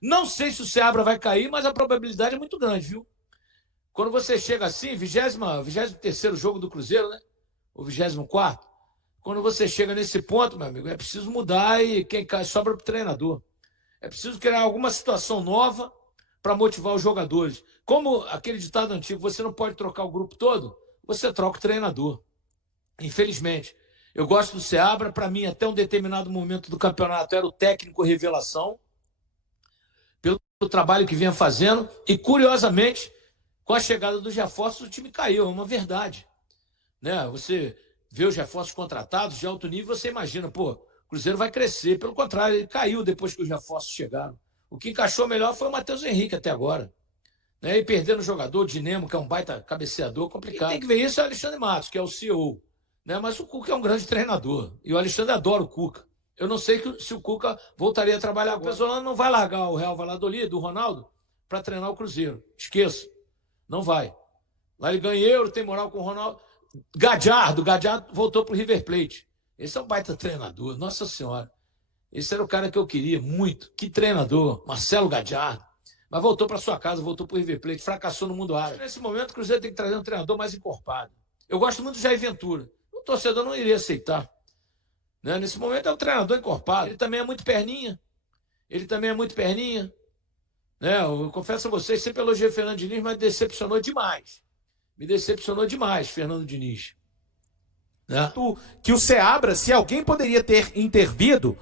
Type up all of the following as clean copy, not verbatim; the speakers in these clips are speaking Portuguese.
Não sei se o Seabra vai cair, mas a probabilidade é muito grande, viu? Quando você chega assim, 23º jogo do Cruzeiro, né? O 24º. Quando você chega nesse ponto, meu amigo, é preciso mudar e quem cai sobra para o treinador. É preciso criar alguma situação nova para motivar os jogadores. Como aquele ditado antigo, você não pode trocar o grupo todo, você troca o treinador. Infelizmente. Eu gosto do Seabra, para mim, até um determinado momento do campeonato, era o técnico revelação, pelo trabalho que vinha fazendo, e curiosamente, com a chegada dos reforços, o time caiu, é uma verdade. Né? Você vê os reforços contratados de alto nível, você imagina, pô, o Cruzeiro vai crescer. Pelo contrário, ele caiu depois que os reforços chegaram. O que encaixou melhor foi o Matheus Henrique até agora. Né? E perdendo o jogador, o Dinemo, que é um baita cabeceador, complicado. Quem tem que ver isso é o Alexandre Matos, que é o CEO. Né? Mas o Cuca é um grande treinador. E o Alexandre adora o Cuca. Eu não sei se o Cuca voltaria a trabalhar. O Pesolano não vai largar o Real Valladolid, do Ronaldo, para treinar o Cruzeiro. Esqueça. Não vai. Lá ele ganha euro, tem moral com o Ronaldo. Gadiardo voltou para o River Plate. Esse é um baita treinador, nossa senhora. Esse era o cara que eu queria muito. Que treinador, Marcelo Gadiardo. Mas voltou para sua casa, voltou para o River Plate, fracassou no mundo árabe. Nesse momento, o Cruzeiro tem que trazer um treinador mais encorpado. Eu gosto muito do Jair Ventura. O torcedor não iria aceitar. Né? Nesse momento é um treinador encorpado. Ele também é muito perninha. Né? Eu confesso a vocês, sempre elogiei o Fernando Diniz, mas decepcionou demais. Me decepcionou demais, Fernando Diniz. Né? Que o Seabra, se alguém poderia ter intervido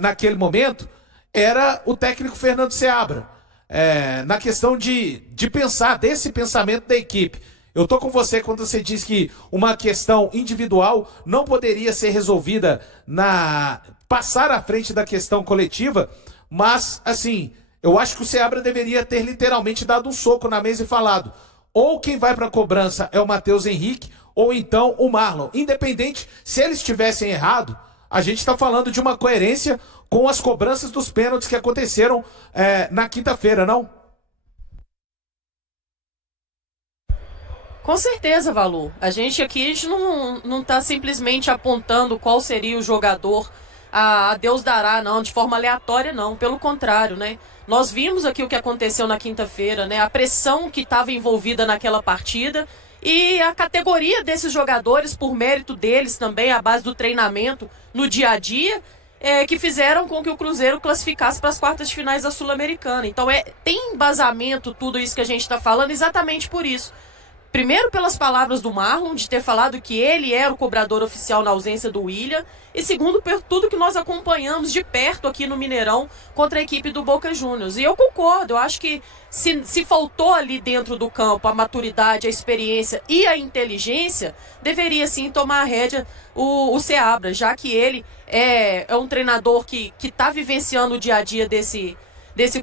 naquele momento, era o técnico Fernando Seabra. Na questão de pensar, desse pensamento da equipe. Eu tô com você quando você diz que uma questão individual não poderia ser resolvida passar à frente da questão coletiva, mas, assim, eu acho que o Seabra deveria ter literalmente dado um soco na mesa e falado: ou quem vai para a cobrança é o Matheus Henrique, ou então o Marlon. Independente se eles tivessem errado, a gente está falando de uma coerência com as cobranças dos pênaltis que aconteceram na quinta-feira, não? Com certeza, Valu. A gente não está simplesmente apontando qual seria o jogador a Deus dará, não, de forma aleatória, não. Pelo contrário, né? Nós vimos aqui o que aconteceu na quinta-feira, né? A pressão que estava envolvida naquela partida e a categoria desses jogadores, por mérito deles também, à base do treinamento no dia a dia, que fizeram com que o Cruzeiro classificasse para as quartas de finais da Sul-Americana. Então tem embasamento tudo isso que a gente está falando exatamente por isso. Primeiro pelas palavras do Marlon, de ter falado que ele era o cobrador oficial na ausência do William. E segundo, por tudo que nós acompanhamos de perto aqui no Mineirão contra a equipe do Boca Juniors. E eu concordo, eu acho que se faltou ali dentro do campo a maturidade, a experiência e a inteligência, deveria sim tomar a rédea o Seabra, já que ele é um treinador que está vivenciando o dia a dia desse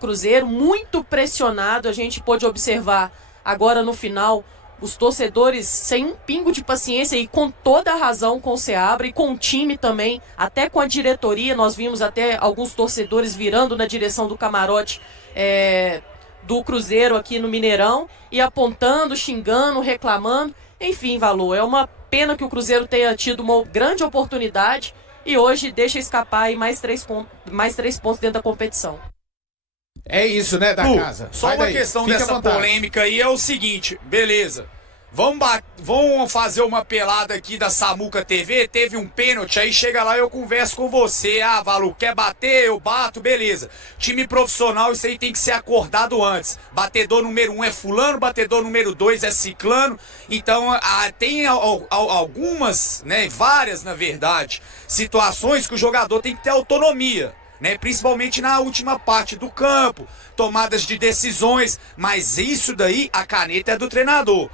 Cruzeiro, muito pressionado. A gente pôde observar agora no final os torcedores sem um pingo de paciência e com toda a razão com o Seabra e com o time também, até com a diretoria. Nós vimos até alguns torcedores virando na direção do camarote do Cruzeiro aqui no Mineirão e apontando, xingando, reclamando. Enfim, Valor, é uma pena que o Cruzeiro tenha tido uma grande oportunidade e hoje deixa escapar aí mais três pontos dentro da competição. É isso, né, da casa. Só Vai uma daí. questão Fique à dessa vontade. polêmica aí é o seguinte, beleza. Vamos fazer uma pelada aqui da Samuca TV, teve um pênalti, aí chega lá e eu converso com você. Ah, Valu, quer bater? Eu bato, beleza. Time profissional, isso aí tem que ser acordado antes. Batedor número 1 é fulano, batedor número 2 é ciclano. Então, tem algumas, né, várias na verdade, situações que o jogador tem que ter autonomia. Né, principalmente na última parte do campo, tomadas de decisões, mas isso daí, a caneta é do treinador.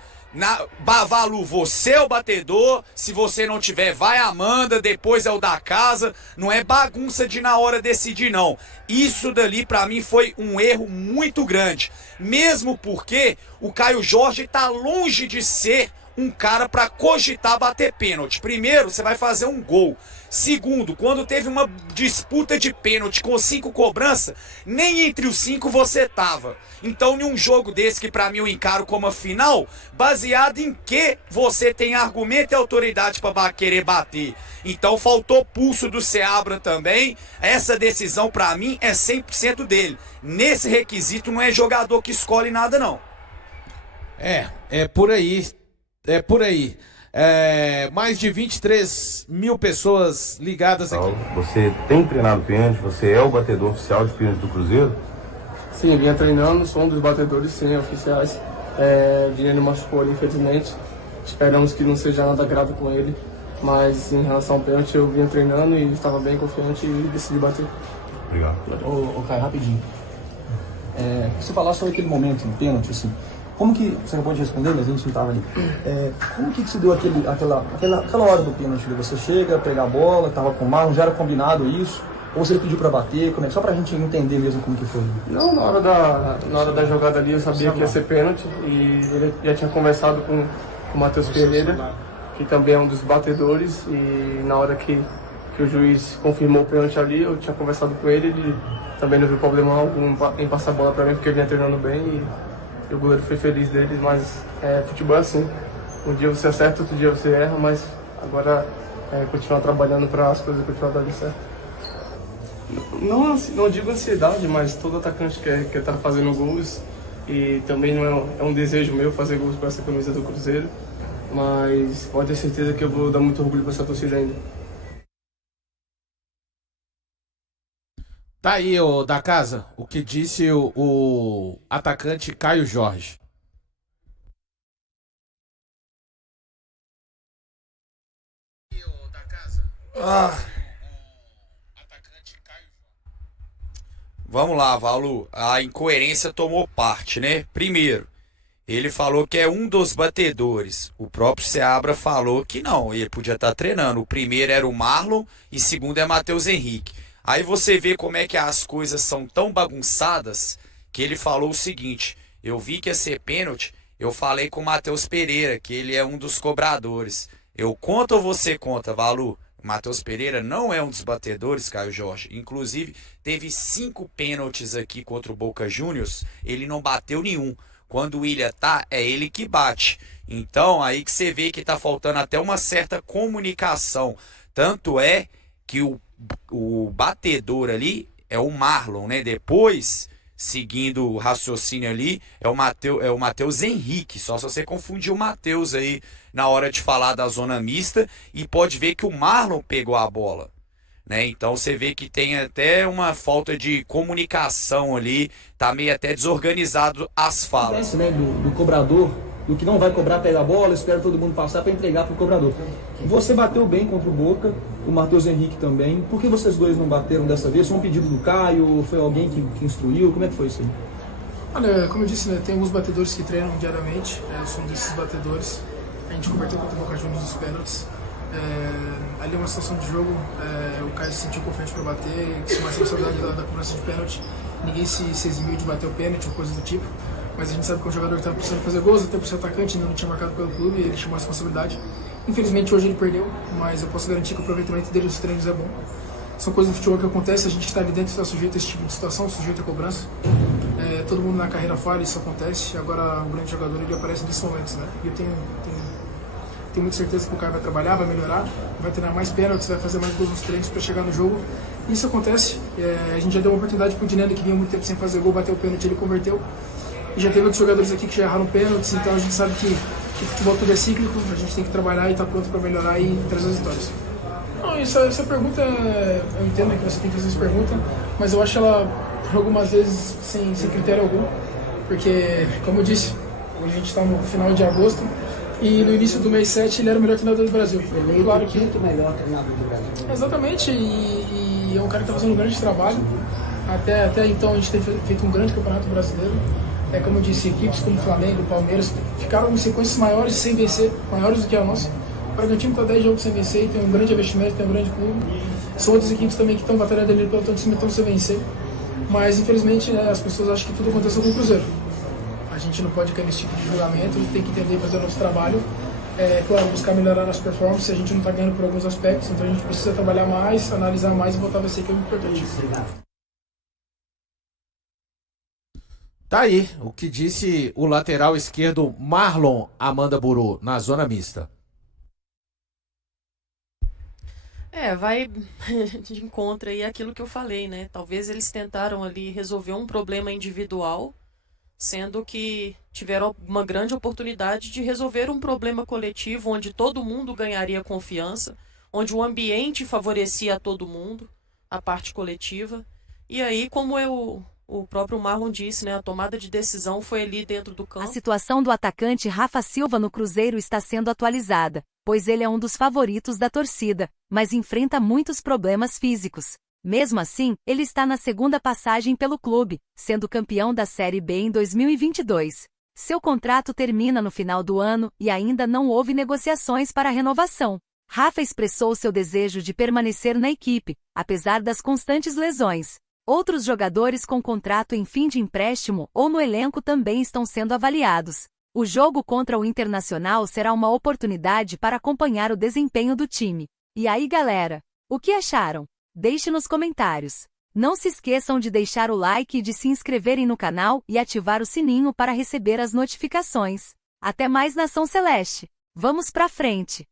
Valu, você é o batedor, se você não tiver, vai Amanda, depois é o da casa, não é bagunça de na hora decidir não. Isso dali pra mim foi um erro muito grande, mesmo porque o Caio Jorge tá longe de ser um cara para cogitar bater pênalti. Primeiro, você vai fazer um gol. Segundo, quando teve uma disputa de pênalti com 5 cobranças, nem entre os 5 você tava. Então, em um jogo desse que pra mim eu encaro como a final, baseado em que você tem argumento e autoridade pra querer bater. Então, faltou pulso do Seabra também. Essa decisão pra mim é 100% dele. Nesse requisito não é jogador que escolhe nada não. É por aí. É por aí. Mais de 23 mil pessoas ligadas aqui. Você tem treinado pênalti? Você é o batedor oficial de pênalti do Cruzeiro? Sim, eu vinha treinando, sou um dos batedores, sim, oficiais. Guilherme machucou ali, infelizmente. Esperamos que não seja nada grave com ele. Mas em relação ao pênalti, eu vinha treinando e estava bem confiante e decidi bater. Obrigado. Ô Caio, rapidinho. Você falar sobre aquele momento no pênalti, assim, como que, você não pode responder, mas a gente não estava ali. Como que se deu aquela hora do pênalti? Você chega, pegar a bola, estava com o Marlon, já era combinado isso? Ou você pediu para bater? Só pra gente entender mesmo como que foi. Não, na hora da jogada ali eu sabia que ia ser pênalti e ele já tinha conversado com o Matheus Pereira, que também é um dos batedores, e na hora que o juiz confirmou o pênalti ali, eu tinha conversado com ele, ele também não viu problema algum em passar a bola para mim, porque ele vinha treinando bem e o goleiro foi feliz deles, mas futebol é assim, um dia você acerta, outro dia você erra, mas agora continuar trabalhando para as coisas continuar dando certo. Não digo ansiedade, mas todo atacante quer estar fazendo gols e também não é um desejo meu fazer gols para essa camisa do Cruzeiro, mas pode ter certeza que eu vou dar muito orgulho para essa torcida ainda. Tá aí, da casa, o que disse o atacante Caio Jorge. Vamos lá, Valu. A incoerência tomou parte, né? Primeiro, ele falou que é um dos batedores. O próprio Seabra falou que não, ele podia estar treinando. O primeiro era o Marlon e o segundo é Matheus Henrique. Aí você vê como é que as coisas são tão bagunçadas que ele falou o seguinte: eu vi que ia ser pênalti, eu falei com o Matheus Pereira, que ele é um dos cobradores. Eu conto ou você conta, Valu? O Matheus Pereira não é um dos batedores, Caio Jorge. Inclusive, teve 5 pênaltis aqui contra o Boca Juniors, ele não bateu nenhum. Quando o William tá, é ele que bate. Então, aí que você vê que tá faltando até uma certa comunicação. Tanto é que o batedor ali é o Marlon, né? Depois, seguindo o raciocínio ali, é o Matheus Henrique. Só se você confundir o Matheus aí na hora de falar da zona mista, e pode ver que o Marlon pegou a bola, né? Então você vê que tem até uma falta de comunicação ali, tá meio até desorganizado as falas. Né, do cobrador, do que não vai cobrar, pega a bola, espera todo mundo passar para entregar pro cobrador. Você bateu bem contra o Boca, o Matheus Henrique também. Por que vocês dois não bateram dessa vez? Foi um pedido do Caio? Foi alguém que instruiu? Como é que foi isso aí? Olha, como eu disse, né, tem alguns batedores que treinam diariamente, eu sou um desses batedores. A gente converteu contra o Boca Juniors nos pênaltis. Ali é uma situação de jogo, o Caio se sentiu confiante para bater, se uma responsabilidade da cobrança de pênalti, ninguém se eximiu de bater o pênalti ou coisa do tipo, mas a gente sabe que o jogador estava precisando fazer gols, até por ser atacante, ainda não tinha marcado pelo clube, ele chamou a responsabilidade. Infelizmente hoje ele perdeu, mas eu posso garantir que o aproveitamento dele nos treinos é bom. São coisas do futebol que acontecem, a gente que está ali dentro está sujeito a esse tipo de situação, sujeito a cobrança. Todo mundo na carreira falha, isso acontece, agora o grande jogador ele aparece nesses momentos, né? E eu tenho muita certeza que o cara vai trabalhar, vai melhorar, vai treinar mais pênaltis, vai fazer mais gols nos treinos para chegar no jogo. Isso acontece, a gente já deu uma oportunidade para o Dinelli, que vinha muito tempo sem fazer gol, bateu o pênalti, ele converteu. E já teve outros jogadores aqui que já erraram pênaltis, então a gente sabe que futebol tudo é cíclico, a gente tem que trabalhar e estar pronto para melhorar e trazer as vitórias. Não, essa pergunta, eu entendo que você tem que fazer essa pergunta, mas eu acho ela, por algumas vezes, sem critério algum, porque, como eu disse, a gente está no final de agosto, e no início do mês 7 ele era o melhor treinador do Brasil. Claro que o melhor treinador do Brasil. Exatamente, e é um cara que está fazendo um grande trabalho. Até então a gente tem feito um grande campeonato brasileiro. Como eu disse, equipes como Flamengo, Palmeiras ficaram em sequências maiores sem vencer, maiores do que a nossa. O Bragantino está 10 jogos sem vencer e tem um grande investimento, tem um grande clube. São outras equipes também que estão batalhando ali pelo tanto de sem vencer. Mas infelizmente as pessoas acham que tudo aconteceu com o Cruzeiro. A gente não pode cair nesse tipo de julgamento, a gente tem que entender e fazer o nosso trabalho. claro, buscar melhorar nossa performance. A gente não está ganhando por alguns aspectos, então a gente precisa trabalhar mais, analisar mais e voltar a vencer, que é muito importante. Tá aí o que disse o lateral esquerdo Marlon Amanda Buru na zona mista. Vai de encontro aí aquilo que eu falei, né? Talvez eles tentaram ali resolver um problema individual, sendo que tiveram uma grande oportunidade de resolver um problema coletivo, onde todo mundo ganharia confiança, onde o ambiente favorecia a todo mundo, a parte coletiva. E aí, como o próprio Marlon disse, né? A tomada de decisão foi ali dentro do campo. A situação do atacante Rafa Silva no Cruzeiro está sendo atualizada, pois ele é um dos favoritos da torcida, mas enfrenta muitos problemas físicos. Mesmo assim, ele está na segunda passagem pelo clube, sendo campeão da Série B em 2022. Seu contrato termina no final do ano e ainda não houve negociações para a renovação. Rafa expressou seu desejo de permanecer na equipe, apesar das constantes lesões. Outros jogadores com contrato em fim de empréstimo ou no elenco também estão sendo avaliados. O jogo contra o Internacional será uma oportunidade para acompanhar o desempenho do time. E aí, galera, o que acharam? Deixe nos comentários. Não se esqueçam de deixar o like e de se inscreverem no canal e ativar o sininho para receber as notificações. Até mais, Nação Celeste! Vamos pra frente!